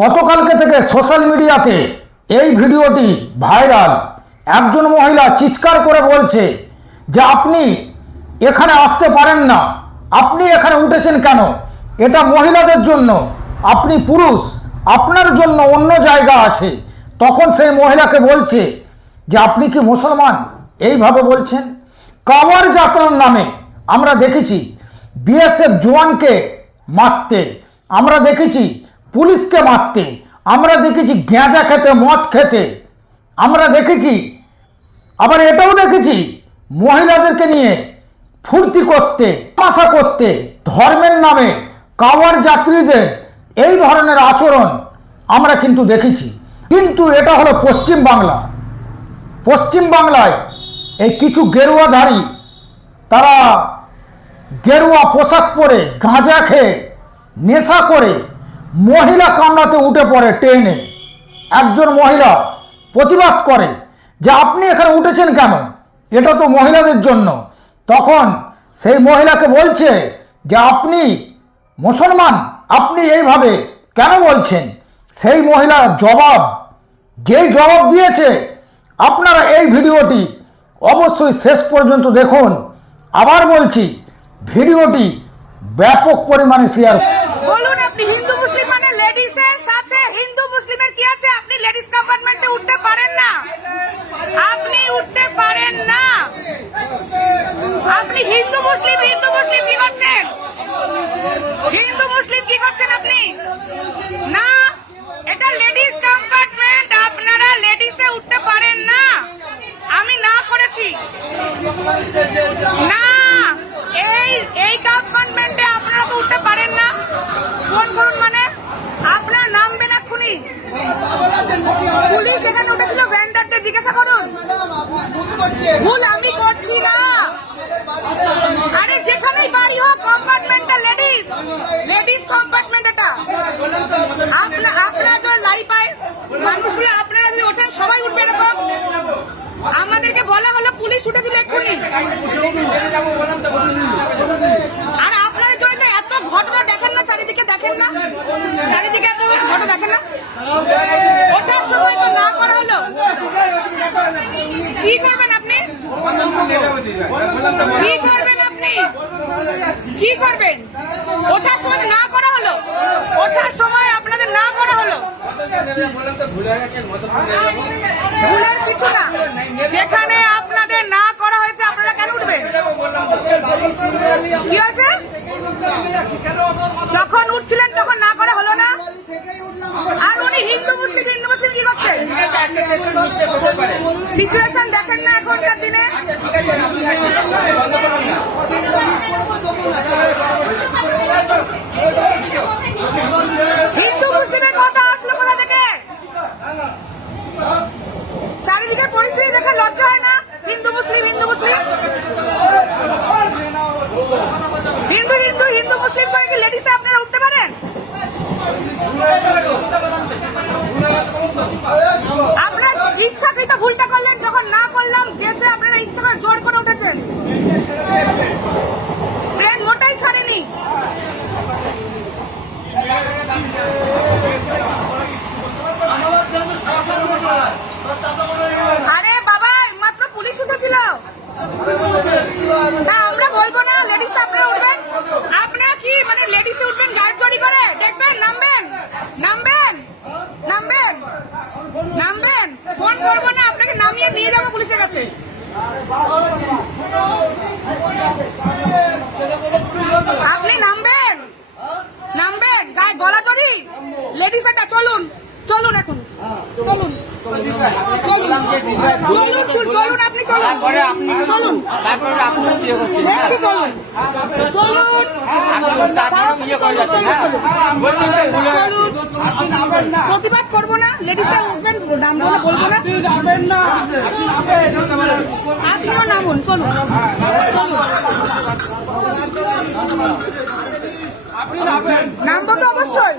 গতকালকে থেকে সোশ্যাল মিডিয়াতে এই ভিডিওটি ভাইরাল। একজন মহিলা চিৎকার করে বলছে যে আপনি এখানে আসতে পারেন না। আপনি এখানে উঠেছেন কেন? এটা মহিলাদের জন্য, আপনি পুরুষ, আপনার জন্য অন্য জায়গা আছে। তখন সেই মহিলাকে বলছে যে আপনি কি মুসলমান? এইভাবে বলছেন। কাবার যাত্রার নামে আমরা দেখেছি বিএসএফ জওয়ানকে মারতে। আমরা দেখেছি পুলিশকে মারতে। আমরা দেখেছি গেঁজা খেতে, মদ খেতে। আমরা দেখেছি, আবার এটাও দেখেছি, মহিলাদেরকে নিয়ে ফুর্তি করতে আশা করতে, ধর্মের নামে কাওয়ার যাত্রীদের এই ধরনের আচরণ আমরা কিন্তু দেখেছি। কিন্তু এটা হলো পশ্চিম বাংলা। পশ্চিম বাংলায় এই কিছু গেরুয়াধারী, তারা গেরুয়া পোশাক পরে গাঁজা খেয়ে, নেশা করে মহিলা কামড়াতে উঠে পড়ে ট্রেনে। একজন মহিলা প্রতিবাদ করে যে আপনি এখানে উঠেছেন কেন? এটা তো মহিলাদের জন্য। তখন সেই মহিলাকে বলছে যে আপনি মুসলমান, আপনি এইভাবে কেন বলছেন? সেই মহিলার জবাব, যেই জবাব দিয়েছে, আপনারা এই ভিডিওটি অবশ্যই শেষ পর্যন্ত দেখুন। আবার বলছি, ভিডিওটি ব্যাপক পরিমাণে শেয়ার বলুন আপনি হিন্দু মুসলিম মানে লেডিস এর সাথে হিন্দু মুসলিমের কি আছে আপনি লেডিস কম্পার্টমেন্টে উঠতে পারেন না। আপনি উঠতে পারেন না। আপনি হিন্দু, মুসলিম হিন্দু, মুসলিম কি করছেন? হিন্দু, মুসলিম কি করছেন আপনি? না, এটা লেডিস কম্পার্টমেন্ট আপনারা লেডিসে উঠতে পারেন না। আমি না করেছি। না, এই এই কম্পার্টমেন্টে আপনারা উঠতে পারেন না। ফোন করুন মানে? আপনার নামবেন এক্ষুনি। পুলিশ এখানে উঠেছিল ভ্যান্ডারকে জিজ্ঞাসা করুন ভুল আমি করছি না আরে যেখানেই বাড়ি হোক কম্পার্টমেন্টটা লেডিস লেডিস কম্পার্টমেন্ট এটা আপনারা আপনারা তো লাইভ পায় মানুষগুলো আপনারা যদি ওঠেন সবাই উঠবে এরকম আমাদেরকে বলা হলো পুলিশ উঠেছিল এক্ষুনি আর আপনাদের জন্য তো এত ঘটনা দেখেন না চারিদিকে দেখেন না চারিদিকে এত ঘটনা দেখেন না ওঠার সময় তো না করা হলো কি করবেন আপনি কি করবেন আপনি? কি করবেন? ওঠার সময় না করা হলো? ওঠার সময় আপনাদের না করা হলো? ভুলের কিছু না। যেখানে আপনাদের না করা হয়েছে আপনারা কেন উঠবেন? কি হয়েছে? যখন উঠছিলেন তখন না করা হলো না? আর উনি হিন্দু মুসলিম হিন্দু মুসলিম কি করছেন? সিচুয়েশন এখনকার দিনে? হিন্দু মুসলিমের কথা আসলো কোথা থেকে? চারিদিকে পরিস্থিতি দেখে লজ্জা হয় না? হিন্দু মুসলিম হিন্দু মুসলিম? হিন্দু হিন্দু হিন্দু, মুসলিম করে কি লেডিসে আপনারা উঠতে পারেন? আপনারা ইচ্ছাকৃত ভুলটা করলেন যখন না করলাম যেতে আপনারা ইচ্ছা করে জোর করে উঠেছেন ট্রেন মোটাই ছাড়েনি আরে বাবা মাত্র পুলিশ উঠেছিল না কি মানে লেডিসে উঠবেন করে? দেখবেন, নামবেন? নামবেন? নামবেন? নামবেন? ফোন করব না, আপনাকে নামিয়ে নিয়ে যাব পুলিশের কাছে। আপনি নামবেন? নামবেন? গায়ে গলা চড়ি? লেডিস একটা, চলুন। চলুন এখন। চলুন। আপনি প্রতিবাদ করব না। লেডিসরা উঠবেন নাম বলব না। আপনিও নামুন চলুন। চলুন। নামবো তো অবশ্যই।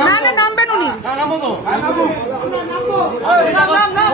না না নামবেন উনি নাম নাম নাম